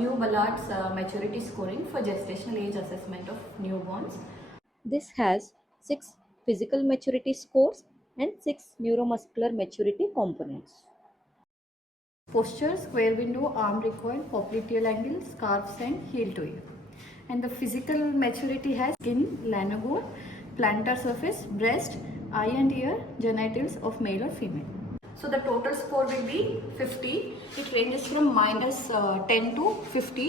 new ballards maturity scoring for gestational age assessment of newborns. This has 6 physical maturity scores and 6 neuromuscular maturity components. Posture, square window, arm recoil, popliteal angle, scarves and heel to ear. And the physical maturity has skin, lanugo, plantar surface, breast, eye and ear, genitals of male or female. So the total score will be 50. It ranges from -10 to 50.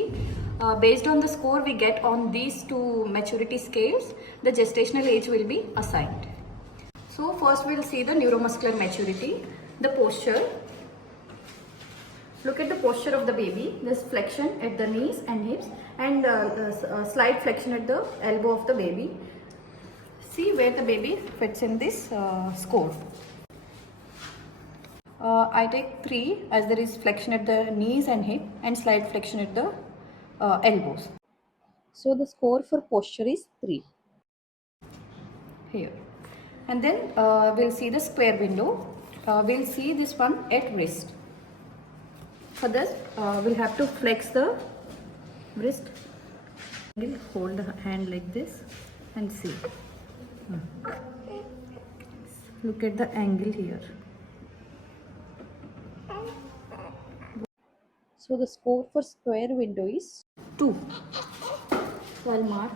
Based on the score we get on these two maturity scales, the gestational age will be assigned. So first we'll see the neuromuscular maturity, the posture. Look at the posture of the baby. There's flexion at the knees and hips and slight flexion at the elbow of the baby. See where the baby fits in this score. I take 3 as there is flexion at the knees and hip and slight flexion at the elbows. So the score for posture is 3. Here. And then we'll see the square window. We'll see this one at wrist. For this, we'll have to flex the wrist. We'll hold the hand like this and see. Look at the angle here. So the score for square window is 2. So I'll mark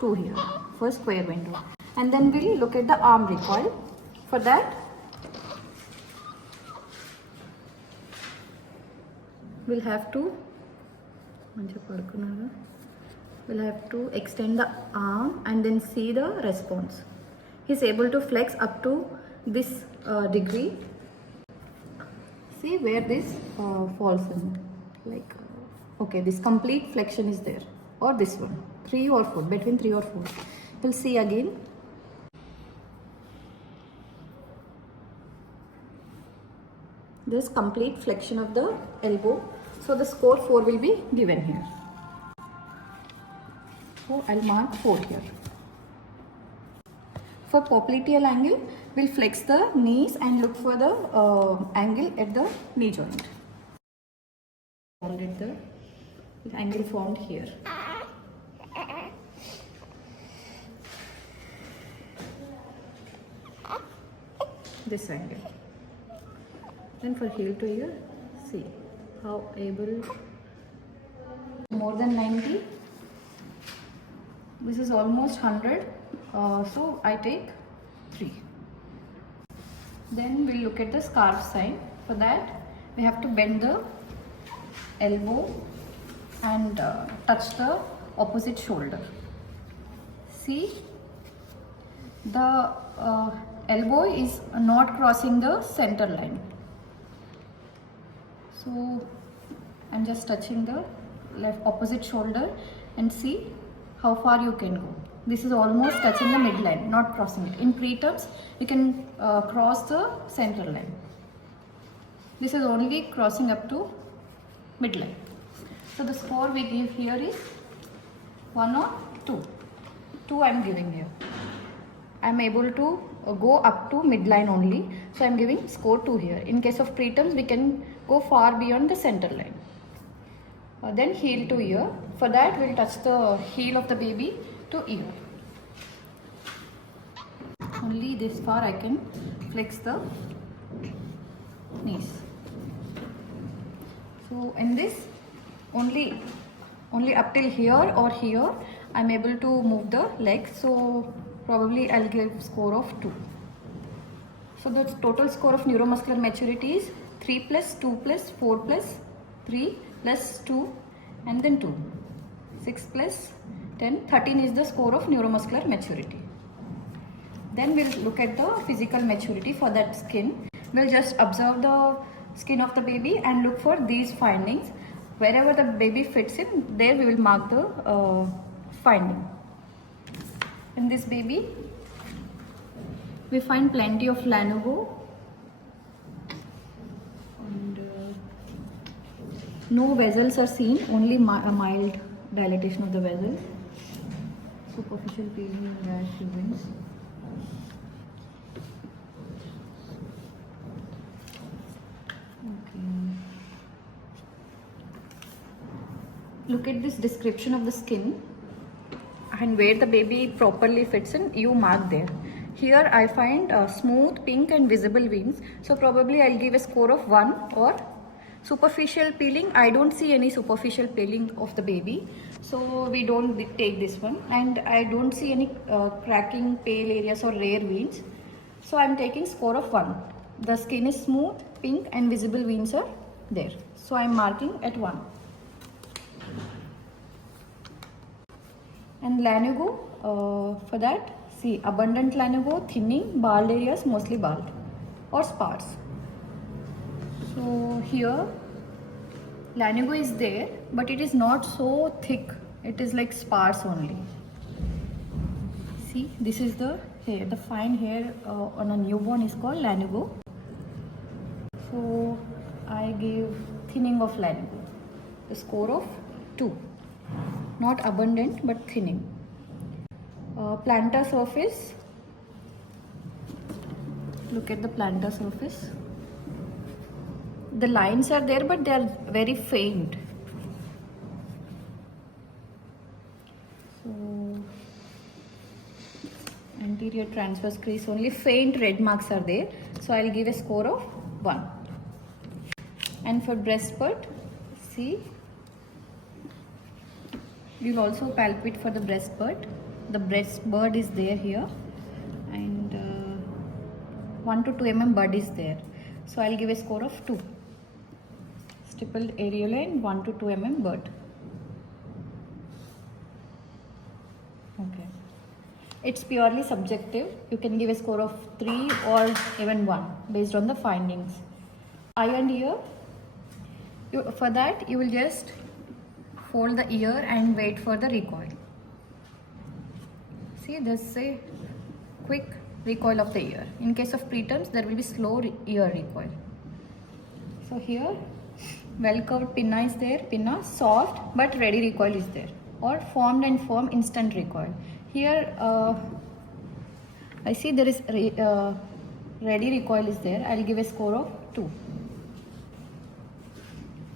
2 here for square window. And then we'll look at the arm recoil. For that, we'll have to extend the arm and then see the response. He's able to flex up to this degree. See where this falls in. Like, okay, this complete flexion is there, or this one, 3 or 4, between 3 or 4. We'll see again. This complete flexion of the elbow. So the score 4 will be given here. So I'll mark 4 here. For popliteal angle, we'll flex the knees and look for the angle at the knee joint. At the angle formed here. This angle. Then for heel to ear, see how able, more than 90. This is almost 100. So I take 3. Then we'll look at the scarf sign. For that, we have to bend the elbow and touch the opposite shoulder. See, the elbow is not crossing the center line. So I'm just touching the left opposite shoulder and see how far you can go. This is almost touching the midline, not crossing it. In preterms, you can cross the center line. This is only crossing up to midline. So the score we give here is 1 or 2. 2 I am giving here. I am able to go up to midline only. So I am giving score 2 here. In case of preterms, we can go far beyond the center line. Then heel to ear. For that, we'll touch the heel of the baby to ear. Only this far I can flex the knees. So in this, only up till here or here, I'm able to move the legs. So probably I'll give score of 2. So the total score of neuromuscular maturity is 3 plus 2 plus 4 plus 3 plus 2 and then 2. 6 plus 10, 13 is the score of neuromuscular maturity. Then we'll look at the physical maturity for that skin. We'll just observe the skin of the baby and look for these findings. Wherever the baby fits in, there we will mark the finding. In this baby, we find plenty of lanugo and no vessels are seen, only a mild dilatation of the vessels. Superficial peeling, rash, events. Okay. look at this description of the skin and where the baby properly fits in, you mark there. Here I find smooth, pink and visible veins. So probably I'll give a score of 1. Or superficial peeling, I don't see any superficial peeling of the baby. So we don't take this one. And I don't see any cracking, pale areas or rare veins. So I'm taking score of 1. The skin is smooth, pink and visible veins are there. So I'm marking at 1. And lanugo, for that, see, abundant lanugo, thinning, bald areas, mostly bald or sparse. So here, lanugo is there, but it is not so thick. It is like sparse only. See, this is the hair. The fine hair on a newborn is called lanugo. So I gave thinning of lanugo, the score of 2. Not abundant but thinning. Plantar surface, look at the plantar surface. The lines are there but they are very faint. So anterior transverse crease, only faint red marks are there. So I'll give a score of 1. And for breast bud, see, you'll also palpate for the breast bud. The breast bud is there here, and 1 to 2 mm bud is there. So I'll give a score of 2. Stippled areola and 1 to 2 mm bud. Okay. It's purely subjective. You can give a score of 3 or even 1 based on the findings. Eye and ear. For that, you will just fold the ear and wait for the recoil. See, there's a quick recoil of the ear. In case of preterms, there will be slow ear recoil. So here, well curved pinna is there, pinna, soft but ready recoil is there, or formed and firm instant recoil. Here, I see there is ready recoil is there. I'll give a score of 2.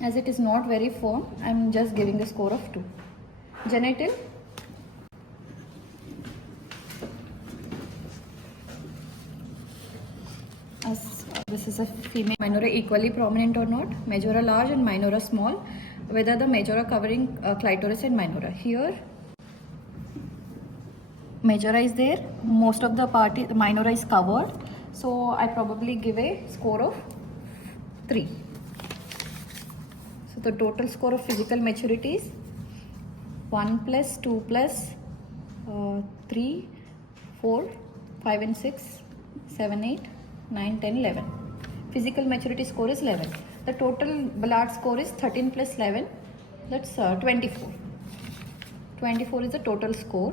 As it is not very firm, I'm just giving the score of 2. Genital. As this is a female, minora equally prominent or not, majora large and minora small, whether the majora covering clitoris and minora. Here, majora is there, most of the part, the minora is covered, so I probably give a score of 3. So the total score of physical maturity is 1 plus 2 plus 3, 4, 5 and 6, 7, 8, 9, 10, 11. Physical maturity score is 11. The total ballard score is 13 plus 11, that's 24. 24 is the total score,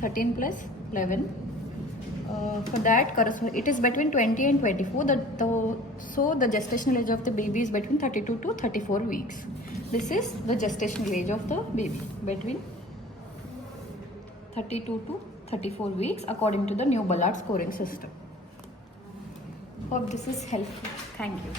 13 plus 11. For that, it is between 20 and 24. So the gestational age of the baby is between 32 to 34 weeks. This is the gestational age of the baby, between 32 to 34 weeks according to the new Ballard scoring system. Hope this is helpful. Thank you.